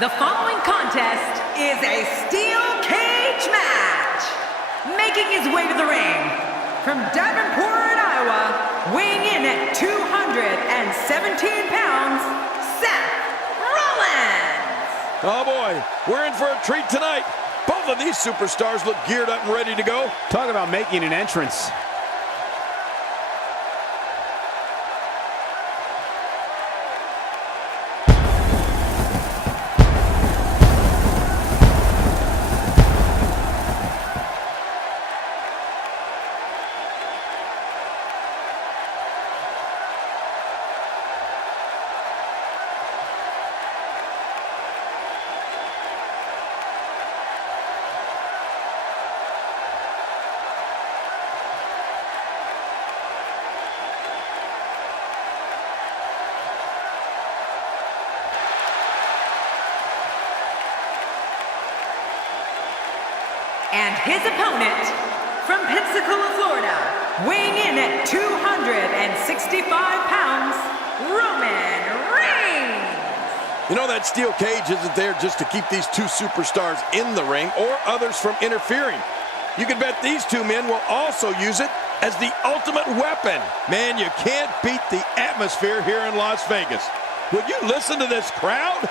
The following contest is a steel cage match. Making his way to the ring from Davenport, Iowa, weighing in at 217 pounds, Seth Rollins. Oh boy, we're in for a treat tonight. Both of these superstars look geared up and ready to go. Talk about making an entrance. And his opponent, from Pensacola, Florida, weighing in at 265 pounds, Roman Reigns. You know, that steel cage isn't there just to keep these two superstars in the ring or others from interfering. You can bet these two men will also use it as the ultimate weapon. Man, you can't beat the atmosphere here in Las Vegas. Would you listen to this crowd?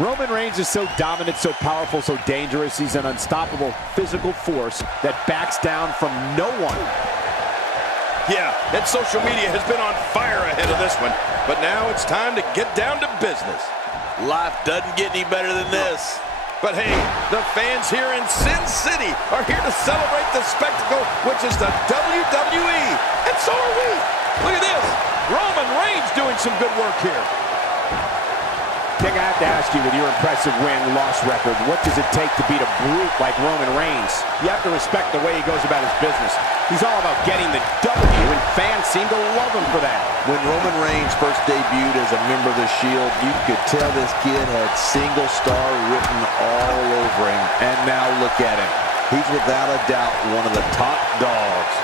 Roman Reigns is so dominant, so powerful, so dangerous. He's an unstoppable physical force that backs down from no one. Yeah, and social media has been on fire ahead of this one. But now it's time to get down to business. Life doesn't get any better than this. But hey, the fans here in Sin City are here to celebrate the spectacle, which is the WWE. And so are we. Look at this. Roman Reigns doing some good work here. Dick, I have to ask you, with your impressive win-loss record, what does it take to beat a brute like Roman Reigns? You have to respect the way he goes about his business. He's all about getting the W, and fans seem to love him for that. When Roman Reigns first debuted as a member of the Shield, you could tell this kid had single star written all over him. And now look at him. He's without a doubt one of the top dogs.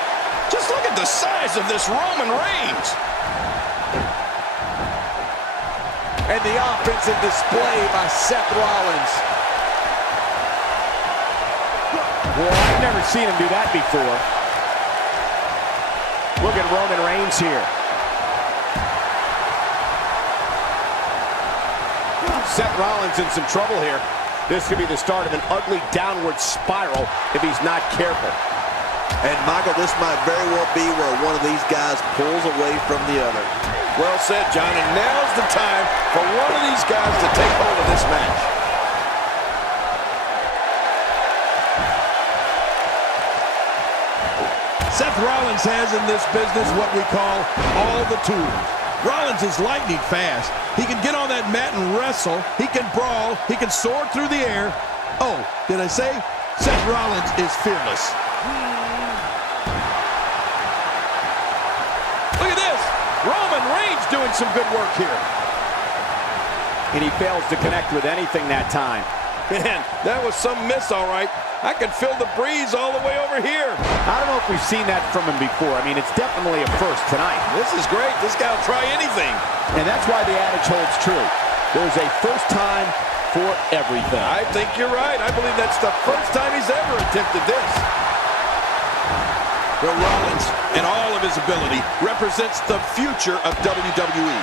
Just look at the size of this Roman Reigns. And the offensive display by Seth Rollins. Well, I've never seen him do that before. Look at Roman Reigns here. Seth Rollins in some trouble here. This could be the start of an ugly downward spiral if he's not careful. And Michael, this might very well be where one of these guys pulls away from the other. Well said, John, and now's the time for one of these guys to take hold of this match. Seth Rollins has in this business what we call all the tools. Rollins is lightning fast. He can get on that mat and wrestle. He can brawl. He can soar through the air. Oh, did I say? Seth Rollins is fearless. Look at this. Roman Reigns doing some good work here. And he fails to connect with anything that time. Man, that was some miss, all right. I can feel the breeze all the way over here. I don't know if we've seen that from him before. I mean, it's definitely a first tonight. This is great. This guy will try anything. And that's why the adage holds true. There's a first time for everything. I think you're right. I believe that's the first time he's ever attempted this. Well, Rollins, in all of his ability, represents the future of WWE.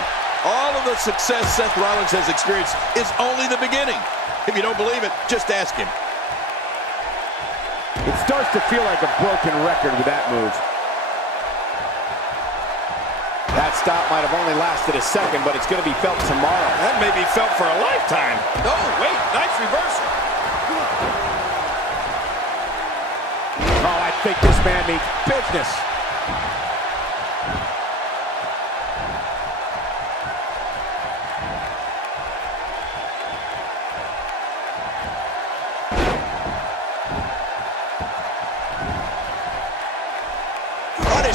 All of the success Seth Rollins has experienced is only the beginning. If you don't believe it, just ask him. It starts to feel like a broken record with that move. That stop might have only lasted a second, but it's going to be felt tomorrow. That may be felt for a lifetime. Oh, wait, nice reversal. Oh, I think this man means business.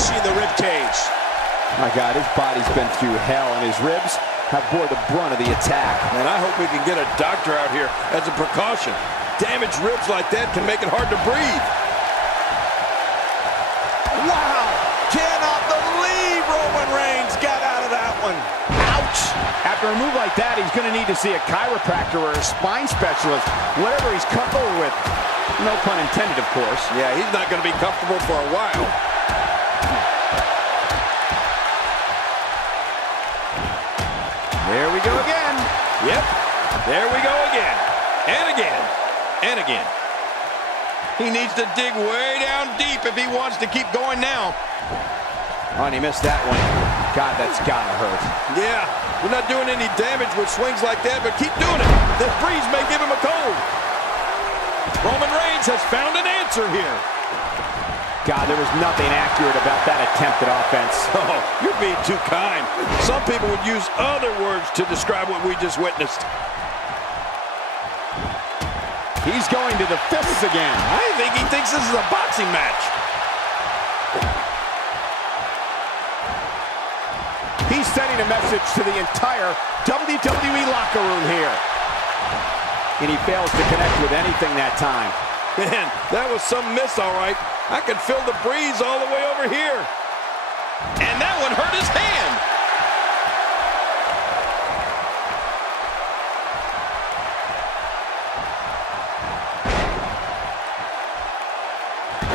smashing the rib cage. My God, his body's been through hell, and his ribs have bore the brunt of the attack. And I hope we can get a doctor out here as a precaution. Damaged ribs like that can make it hard to breathe. Wow! Cannot believe Roman Reigns got out of that one. Ouch! After a move like that, he's going to need to see a chiropractor or a spine specialist, whatever he's comfortable with. No pun intended, of course. Yeah, he's not going to be comfortable for a while. There we go again. Yep, there we go again. And again. And again. He needs to dig way down deep if he wants to keep going now. Oh, and he missed that one. God, that's gotta hurt. Yeah, we're not doing any damage with swings like that, but keep doing it. This breeze may give him a cold. Roman Reigns has found an answer here. God, there was nothing accurate about that attempted offense. Oh, you're being too kind. Some people would use other words to describe what we just witnessed. He's going to the fists again. I think he thinks this is a boxing match. He's sending a message to the entire WWE locker room here. And he fails to connect with anything that time. Man, that was some miss, all right. I could feel the breeze all the way over here. And that one hurt his hand.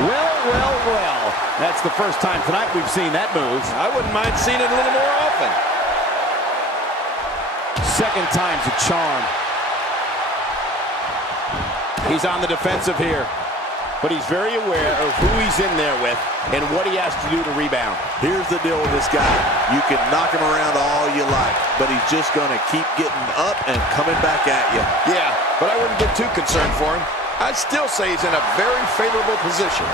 Well. That's the first time tonight we've seen that move. I wouldn't mind seeing it a little more often. Second time's a charm. He's on the defensive here. But he's very aware of who he's in there with and what he has to do to rebound. Here's the deal with this guy. You can knock him around all you like, but he's just going to keep getting up and coming back at you. Yeah, but I wouldn't get too concerned for him. I'd still say he's in a very favorable position.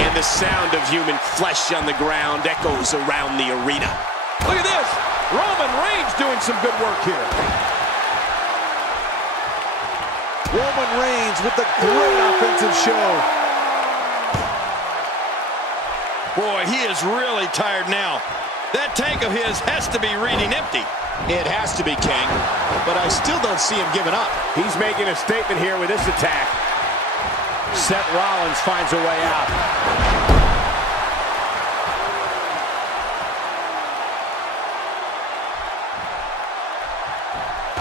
And the sound of human flesh on the ground echoes around the arena. Look at this. Roman Reigns doing some good work here. Roman Reigns with the great offensive show. Boy, he is really tired now. That tank of his has to be reading empty. It has to be, King, but I still don't see him giving up. He's making a statement here with this attack. Seth Rollins finds a way out.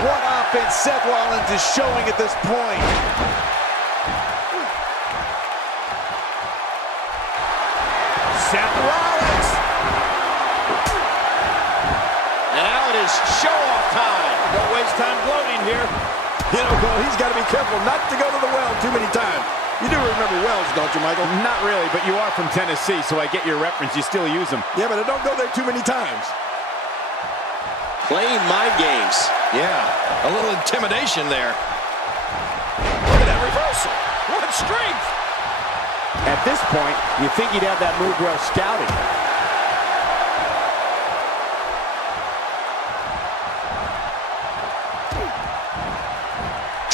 What offense Seth Rollins is showing at this point. Seth Rollins. And now it is show-off time. Don't waste time gloating here. You know, Cole, he's got to be careful not to go to the well too many times. You do remember wells, don't you, Michael? Not really, but you are from Tennessee, so I get your reference. You still use them. Yeah, but I don't go there too many times. Playing mind games. Yeah, a little intimidation there. Look at that reversal. What strength. At this point, you think he'd have that move well scouted.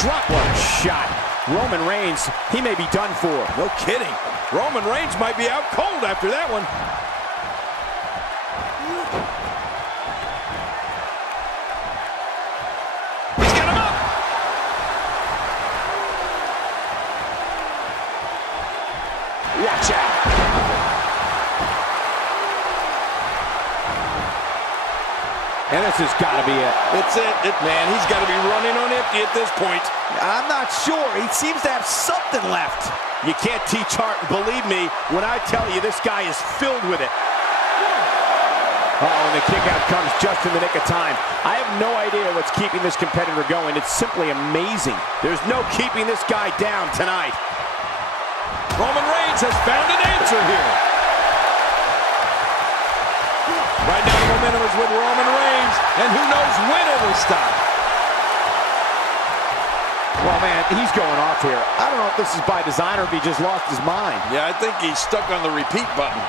Drop what a shot. Roman Reigns, he may be done for. No kidding. Roman Reigns might be out cold after that one. He's got him up. Watch out. And this has got to be it. It's it. Man, he's got to be running on empty at this point. I'm not sure. He seems to have something left. You can't teach heart, and believe me when I tell you this guy is filled with it. And the kick out comes just in the nick of time. I have no idea what's keeping this competitor going. It's simply amazing. There's no keeping this guy down tonight. Roman Reigns has found an answer here. Right now, the momentum is with Roman Reigns, and who knows when it will stop. Well, man, he's going off here. I don't know if this is by design or if he just lost his mind. Yeah, I think he's stuck on the repeat button.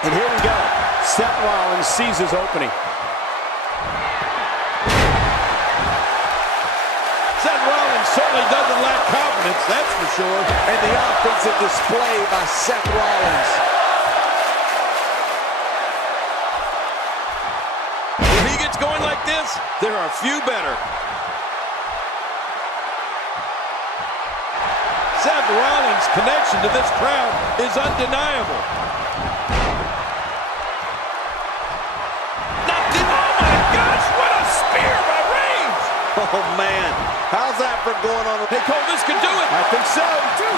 And here we go. Seth Rollins sees his opening. Seth Rollins so certainly doesn't lack confidence, that's for sure. And the offensive display by Seth Rollins. When he gets going like this, there are few better. Seth Rollins' connection to this crowd is undeniable. Oh my gosh, what a spear by Reigns! Oh, man. How's that for going on? Hey, Cole, this could do it. I think so.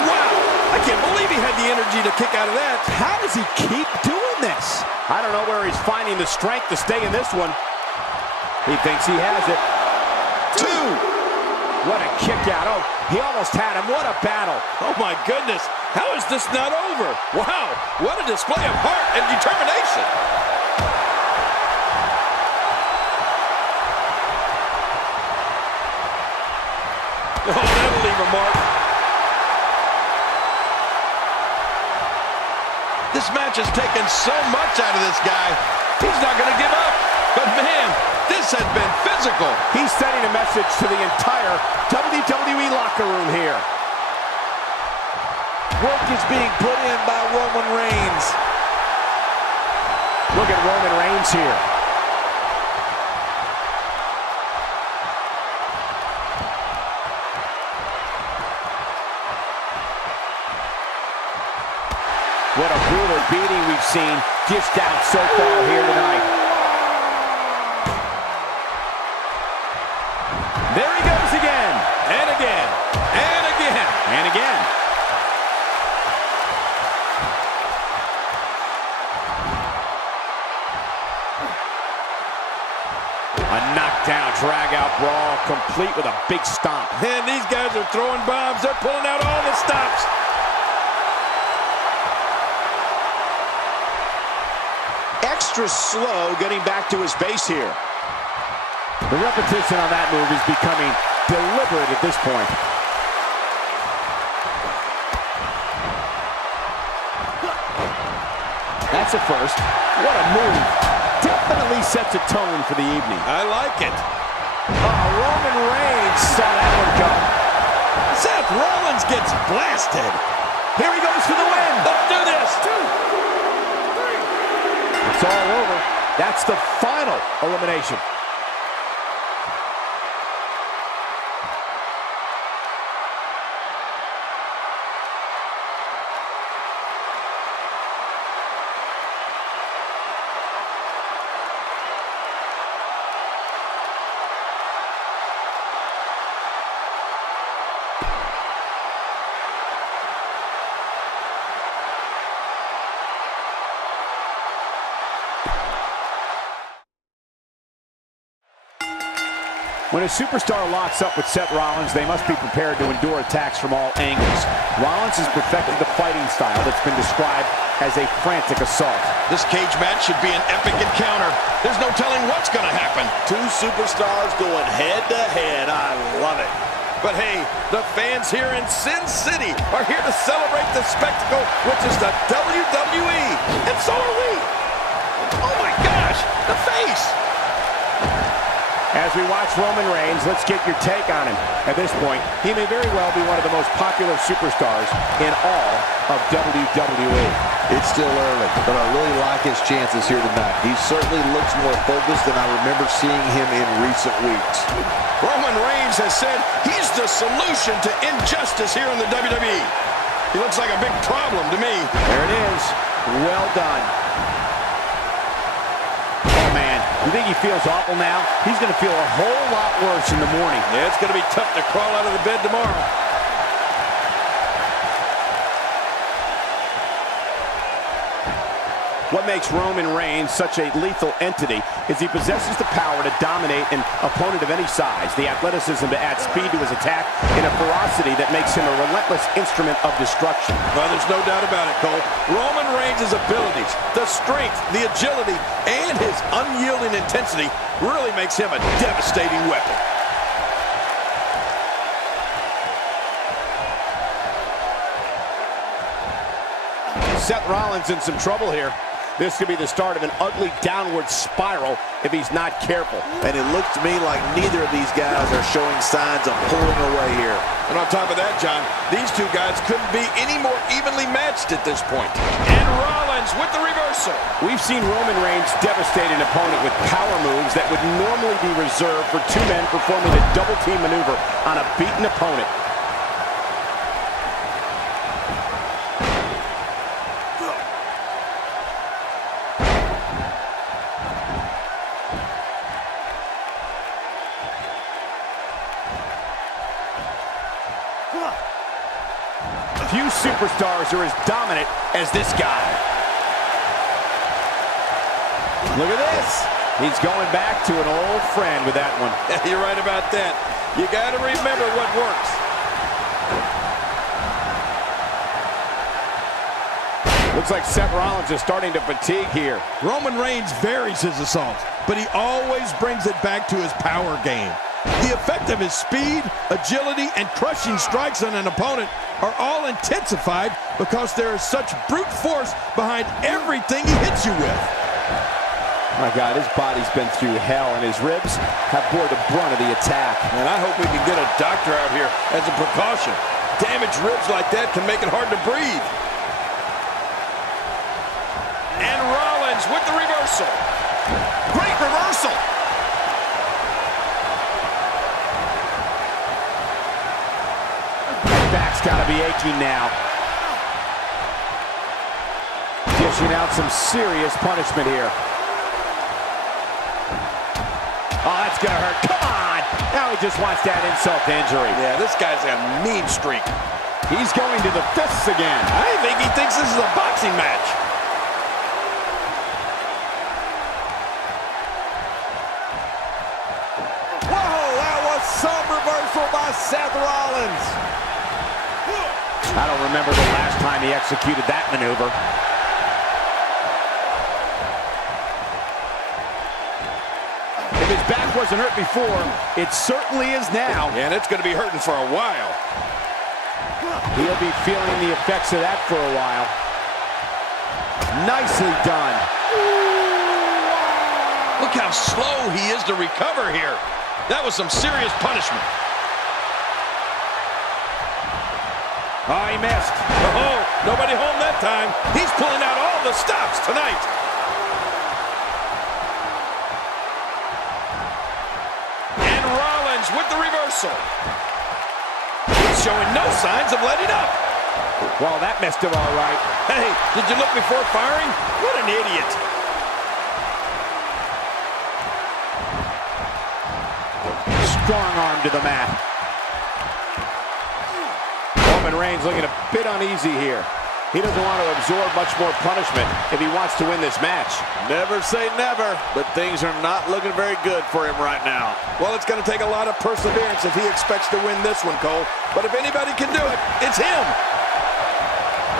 Wow, I can't believe he had the energy to kick out of that. How does he keep doing this? I don't know where he's finding the strength to stay in this one. He thinks he has it. 2. What a kick out. Oh, he almost had him. What a battle. Oh my goodness, how is this not over? Wow, what a display of heart and determination. Oh, that'll leave a mark. This match has taken so much out of this guy. He's not going to give up. But man, this has been physical. He's sending a message to the entire WWE locker room here. Work is being put in by Roman Reigns. Look at Roman Reigns here. What a brutal beating we've seen dished out so far here tonight. There he goes again. And again. And again. And again. A knockdown, drag-out brawl, complete with a big stomp. Man, these guys are throwing bombs. They're pulling out all the stops. Extra slow getting back to his base here. The repetition on that move is becoming deliberate at this point. That's a first. What a move. Definitely sets a tone for the evening. I like it. Roman Reigns saw that one come. Seth Rollins gets blasted. Here he goes for the win. Let's do this. 2, 3. It's all over. That's the final elimination. When a superstar locks up with Seth Rollins, they must be prepared to endure attacks from all angles. Rollins has perfected the fighting style that's been described as a frantic assault. This cage match should be an epic encounter. There's no telling what's going to happen. 2 superstars going head-to-head. I love it. But hey, the fans here in Sin City are here to celebrate the spectacle, which is the WWE. And so are we. Oh my gosh, the face. As we watch Roman Reigns, let's get your take on him. At this point, he may very well be one of the most popular superstars in all of WWE. It's still early, but I really like his chances here tonight. He certainly looks more focused than I remember seeing him in recent weeks. Roman Reigns has said he's the solution to injustice here in the WWE. He looks like a big problem to me. There it is. Well done. Oh, man. You think he feels awful now? He's going to feel a whole lot worse in the morning. Yeah, it's going to be tough to crawl out of the bed tomorrow. What makes Roman Reigns such a lethal entity is he possesses the power to dominate an opponent of any size, the athleticism to add speed to his attack, and a ferocity that makes him a relentless instrument of destruction. Well, there's no doubt about it, Cole. Roman Reigns' abilities, the strength, the agility, and his unyielding intensity really makes him a devastating weapon. Seth Rollins in some trouble here. This could be the start of an ugly downward spiral if he's not careful. And it looks to me like neither of these guys are showing signs of pulling away here. And on top of that, John, these two guys couldn't be any more evenly matched at this point. And Rollins with the reversal. We've seen Roman Reigns devastate an opponent with power moves that would normally be reserved for two men performing a double team maneuver on a beaten opponent. Few superstars are as dominant as this guy. Look at this. He's going back to an old friend with that one. You're right about that. You got to remember what works. Looks like Seth Rollins is starting to fatigue here. Roman Reigns varies his assaults, but he always brings it back to his power game. The effect of his speed, agility, and crushing strikes on an opponent are all intensified because there is such brute force behind everything he hits you with. My God, his body's been through hell, and his ribs have bore the brunt of the attack. And I hope we can get a doctor out here as a precaution. Damaged ribs like that can make it hard to breathe. And Rollins with the reversal. Great reversal. Back's got to be aching now. Dishing out some serious punishment here. Oh, that's going to hurt. Come on! Now he just wants that insult to injury. Yeah, this guy's got a mean streak. He's going to the fists again. I think he thinks this is a boxing match. Whoa, that was some reversal by Seth Rollins. I don't remember the last time he executed that maneuver. If his back wasn't hurt before, it certainly is now. And it's going to be hurting for a while. He'll be feeling the effects of that for a while. Nicely done. Look how slow he is to recover here. That was some serious punishment. Oh, he missed. Oh, nobody home that time. He's pulling out all the stops tonight. And Rollins with the reversal. He's showing no signs of letting up. Well, that missed him all right. Hey, did you look before firing? What an idiot. Strong arm to the mat. Roman Reigns looking a bit uneasy here. He doesn't want to absorb much more punishment if he wants to win this match. Never say never, but things are not looking very good for him right now. Well, it's going to take a lot of perseverance if he expects to win this one, Cole. But if anybody can do it, it's him.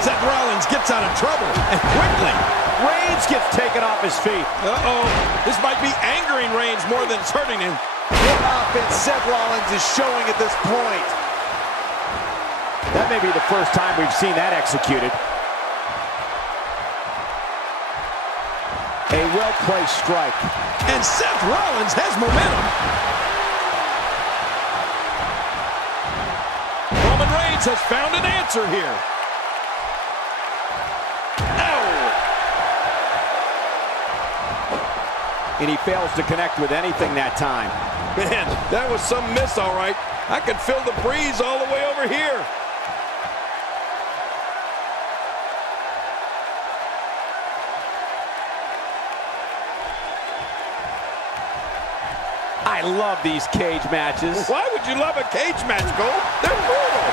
Seth Rollins gets out of trouble, and quickly. Reigns gets taken off his feet. Uh-oh. This might be angering Reigns more than it's hurting him. What offense Seth Rollins is showing at this point. That may be the first time we've seen that executed. A well-placed strike. And Seth Rollins has momentum. Roman Reigns has found an answer here. And he fails to connect with anything that time. Man, that was some miss, all right. I could feel the breeze all the way over here. I love these cage matches. Why would you love a cage match, Cole? They're brutal.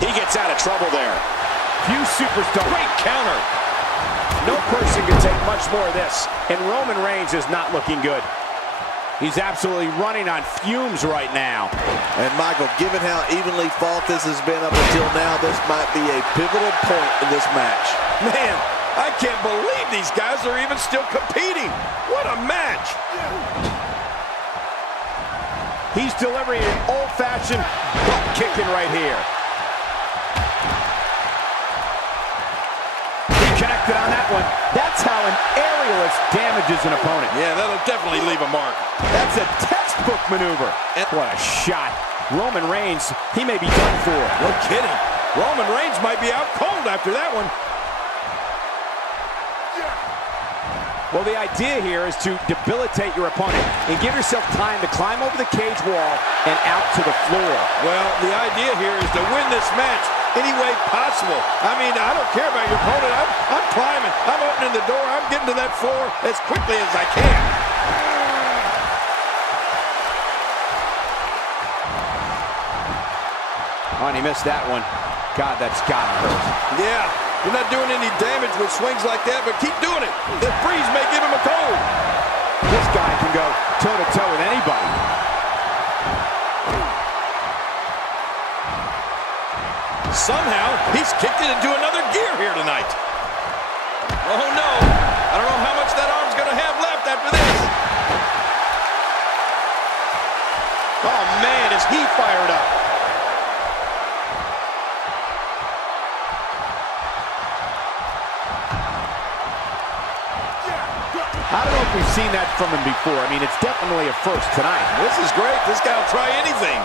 He gets out of trouble there. Few superstars. Great counter. No person can take much more of this. And Roman Reigns is not looking good. He's absolutely running on fumes right now. And Michael, given how evenly fought this has been up until now, this might be a pivotal point in this match. Man, I can't believe these guys are even still competing. What a match. He's delivering an old-fashioned butt kicking right here. He connected on that one. That's how an aerialist damages an opponent. Yeah, that'll definitely leave a mark. That's a textbook maneuver. What a shot. Roman Reigns, he may be done for. No kidding. Roman Reigns might be out cold after that one. Well, the idea here is to debilitate your opponent and give yourself time to climb over the cage wall and out to the floor. Well, the idea here is to win this match any way possible. I mean, I don't care about your opponent. I'm climbing. I'm opening the door. I'm getting to that floor as quickly as I can. Oh, and he missed that one. God, that's gotta hurt. Yeah, you're not doing any damage with swings like that, but keep doing it. The freeze may give him a cold. This guy can go toe-to-toe with anybody. Somehow, he's kicked it into another gear here tonight. Oh, no. I don't know how much that arm's going to have left after this. Oh, man, is he fired up. I don't know if we've seen that from him before. I mean, it's definitely a first tonight. This is great. This guy will try anything.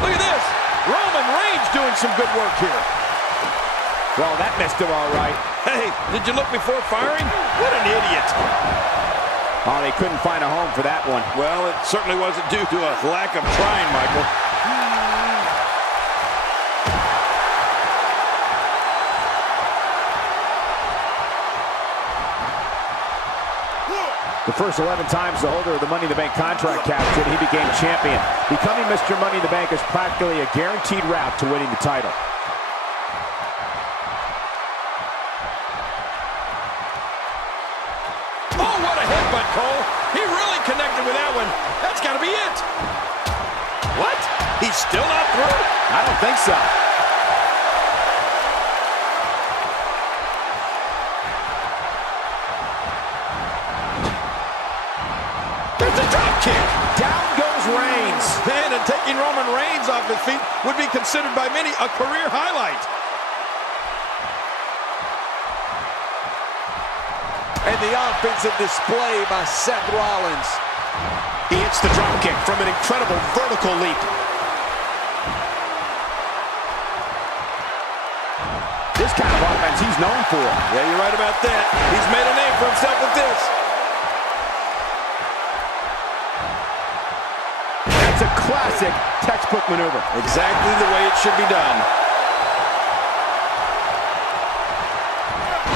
Look at this. Roman Reigns doing some good work here. Well, that missed him all right. Hey, did you look before firing? What an idiot. Oh, they couldn't find a home for that one. Well, it certainly wasn't due to a lack of trying, Michael. The first 11 times the holder of the Money in the Bank contract captured, he became champion. Becoming Mr. Money in the Bank is practically a guaranteed route to winning the title. Oh, what a headbutt, Cole. He really connected with that one. That's got to be it. What? He's still not through? I don't think so. There's a drop kick. Down goes Reigns. Man, and taking Roman Reigns off his feet would be considered by many a career highlight. And the offensive display by Seth Rollins. He hits the drop kick from an incredible vertical leap. This kind of offense he's known for. Yeah, you're right about that. He's made a name for himself with this. That's a classic textbook maneuver. Exactly the way it should be done.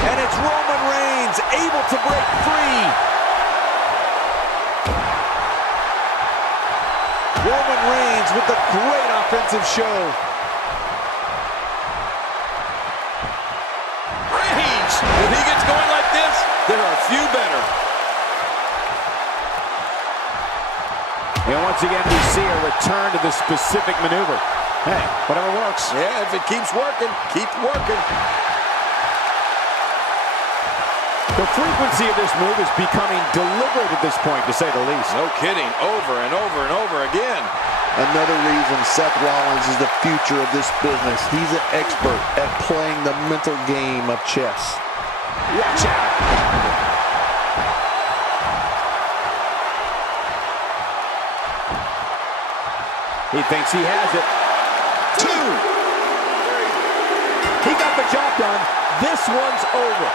And it's Roman Reigns able to break free. Roman Reigns with a great offensive show. Reigns, if he gets going like this, there are few better. And once again, we see a return to the specific maneuver. Hey, whatever works. Yeah, if it keeps working, keep working. The frequency of this move is becoming deliberate at this point, to say the least. No kidding. Over and over and over again. Another reason Seth Rollins is the future of this business. He's an expert at playing the mental game of chess. Watch out. He thinks he has it. 2. He got the job done. This one's over.